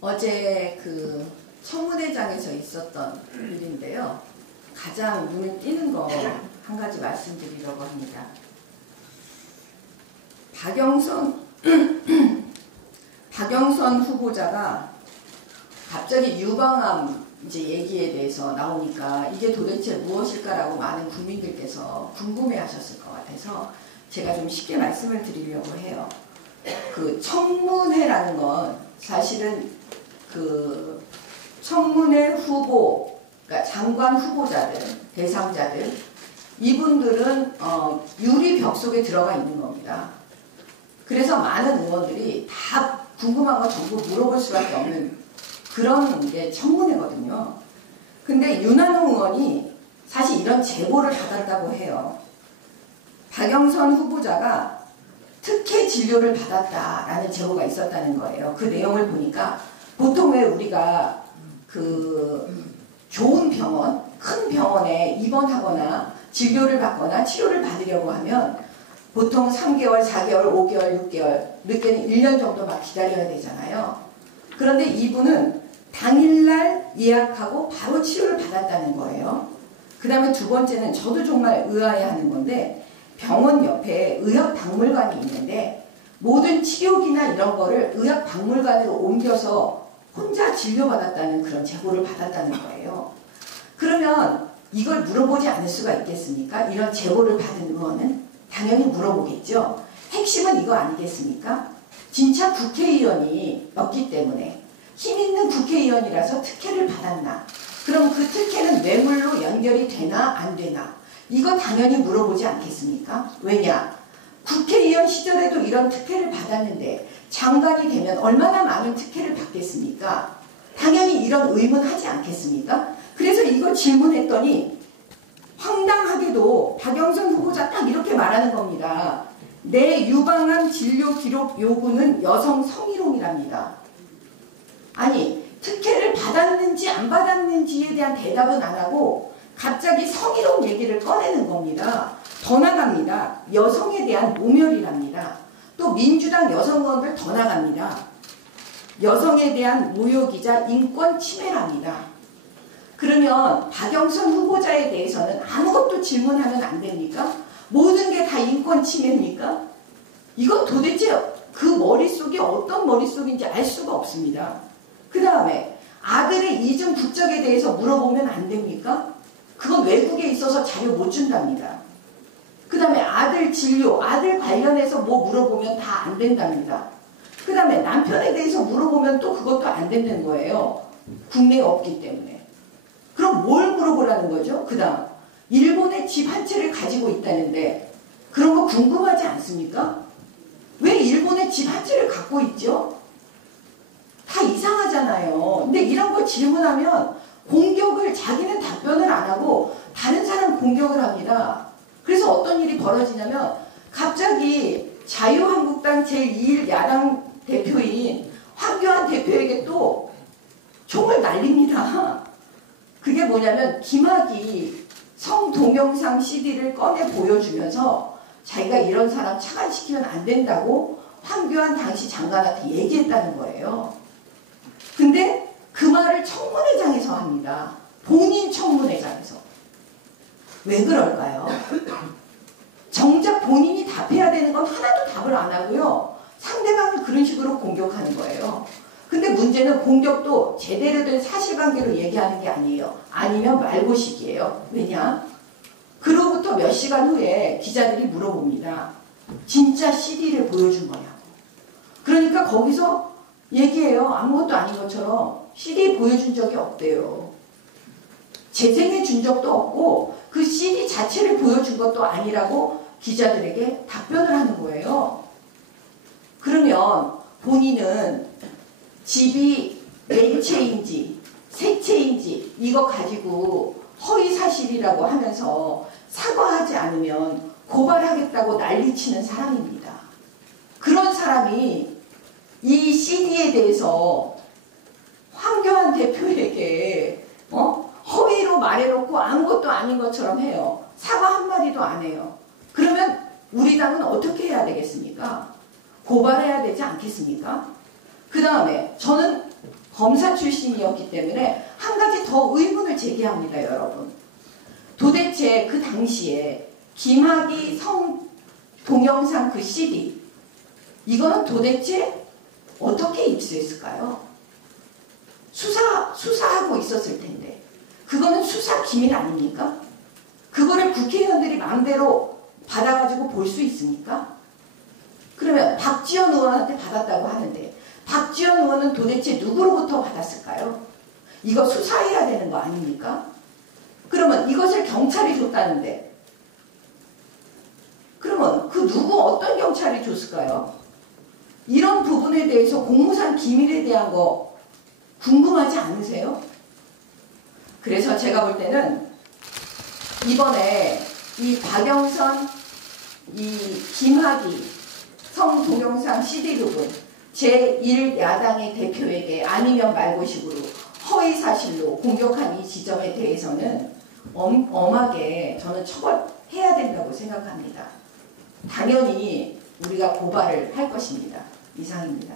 어제 그 청문회장에서 있었던 일인데요. 가장 눈에 띄는 거 한 가지 말씀드리려고 합니다. 박영선 후보자가 갑자기 유방암 이제 얘기에 대해서 나오니까 이게 도대체 무엇일까라고 많은 국민들께서 궁금해하셨을 것 같아서 제가 좀 쉽게 말씀을 드리려고 해요. 그 청문회라는 건 사실은 그 청문회 후보, 그러니까 장관 후보자들, 대상자들, 이분들은 유리벽 속에 들어가 있는 겁니다. 그래서 많은 의원들이 다 궁금한 거 전부 물어볼 수밖에 없는 그런 게 청문회거든요. 근데 윤한홍 의원이 사실 이런 제보를 받았다고 해요. 박영선 후보자가 특혜 진료를 받았다라는 제보가 있었다는 거예요. 그 내용을 보니까 보통 왜 우리가 그 좋은 병원, 큰 병원에 입원하거나 진료를 받거나 치료를 받으려고 하면 보통 3개월, 4개월, 5개월, 6개월, 늦게는 1년 정도 막 기다려야 되잖아요. 그런데 이분은 당일날 예약하고 바로 치료를 받았다는 거예요. 그 다음에 두 번째는 저도 정말 의아해하는 건데 병원 옆에 의학박물관이 있는데 모든 치료기나 이런 거를 의학박물관으로 옮겨서 혼자 진료받았다는 그런 제보를 받았다는 거예요. 그러면 이걸 물어보지 않을 수가 있겠습니까? 이런 제보를 받은 의원은 당연히 물어보겠죠. 핵심은 이거 아니겠습니까? 진짜 국회의원이었기 때문에 힘 있는 국회의원이라서 특혜를 받았나? 그럼 그 특혜는 뇌물로 연결이 되나 안 되나? 이거 당연히 물어보지 않겠습니까? 왜냐? 국회의원 시절에도 이런 특혜를 받았는데 장관이 되면 얼마나 많은 특혜를 받겠습니까? 당연히 이런 의문 하지 않겠습니까? 그래서 이거 질문했더니 황당하게도 박영선 후보자 딱 이렇게 말하는 겁니다. 내 유방암 진료 기록 요구는 여성 성희롱이랍니다. 아니, 특혜를 받았는지 안 받았는지에 대한 대답은 안 하고 갑자기 성희롱 얘기를 꺼내는 겁니다. 더 나갑니다. 여성에 대한 모멸이랍니다. 또 민주당 여성 의원들 더 나갑니다. 여성에 대한 모욕이자 인권 침해랍니다. 그러면 박영선 후보자에 대해서는 아무것도 질문하면 안 됩니까? 모든 게 다 인권 침해입니까? 이건 도대체 그 머릿속이 어떤 머릿속인지 알 수가 없습니다. 그 다음에 아들의 이중 국적에 대해서 물어보면 안 됩니까? 그건 외국에 있어서 자료 못 준답니다. 그 다음에 아들 진료, 아들 관련해서 뭐 물어보면 다 안 된답니다. 그 다음에 남편에 대해서 물어보면 또 그것도 안 된다는 거예요. 국내에 없기 때문에. 그럼 뭘 물어보라는 거죠? 그 다음 일본에 집 한 채를 가지고 있다는데 그런 거 궁금하지 않습니까? 왜 일본에 집 한 채를 갖고 있죠? 다 이상하잖아요. 근데 이런 거 질문하면 공격을 자기는 답변을 안 하고 다른 사람 공격을 합니다. 그래서 어떤 일이 벌어지냐면 갑자기 자유한국당 제2일 야당 대표인 황교안 대표에게 또 총을 날립니다. 그게 뭐냐면 김학이 성동영상 CD를 꺼내 보여주면서 자기가 이런 사람 차관시키면 안 된다고 황교안 당시 장관한테 얘기했다는 거예요. 근데 그 말을 청문회장에서 합니다. 본인 청문회장에서. 왜 그럴까요? 정작 본인이 답해야 되는 건 하나도 답을 안 하고요. 상대방을 그런 식으로 공격하는 거예요. 근데 문제는 공격도 제대로 된 사실관계로 얘기하는 게 아니에요. 아니면 말고식이에요. 왜냐? 그로부터 몇 시간 후에 기자들이 물어봅니다. 진짜 CD를 보여준 거냐고. 그러니까 거기서 얘기해요. 아무것도 아닌 것처럼 CD 보여준 적이 없대요. 재생해 준 적도 없고 그 CD 자체를 보여준 것도 아니라고 기자들에게 답변을 하는 거예요. 그러면 본인은 집이 내 채인지 새 채인지 이거 가지고 허위사실이라고 하면서 사과하지 않으면 고발하겠다고 난리치는 사람입니다. 그런 사람이 이 CD에 대해서 황교안 대표에게 허위로 말해놓고 아무것도 아닌 것처럼 해요. 사과 한마디도 안 해요. 그러면 우리 당은 어떻게 해야 되겠습니까? 고발해야 되지 않겠습니까? 그 다음에 저는 검사 출신이었기 때문에 한 가지 더 의문을 제기합니다, 여러분. 도대체 그 당시에 김학의 성 동영상 그 CD, 이거는 도대체 어떻게 입수했을까요? 수사하고 있었을 텐데. 그거는 수사 기밀 아닙니까? 그거를 국회의원들이 마음대로 받아가지고 볼 수 있습니까? 그러면 박지원 의원한테 받았다고 하는데 박지원 의원은 도대체 누구로부터 받았을까요? 이거 수사해야 되는 거 아닙니까? 그러면 이것을 경찰이 줬다는데 그러면 그 누구 어떤 경찰이 줬을까요? 이런 부분에 대해서 공무상 기밀에 대한 거 궁금하지 않으세요? 그래서 제가 볼 때는 이번에 이 박영선, 이 김학의 성 동영상 CD 부분 제1야당의 대표에게 아니면 말고식으로 허위사실로 공격한 이 지점에 대해서는 엄하게 저는 처벌해야 된다고 생각합니다. 당연히 우리가 고발을 할 것입니다. 이상입니다.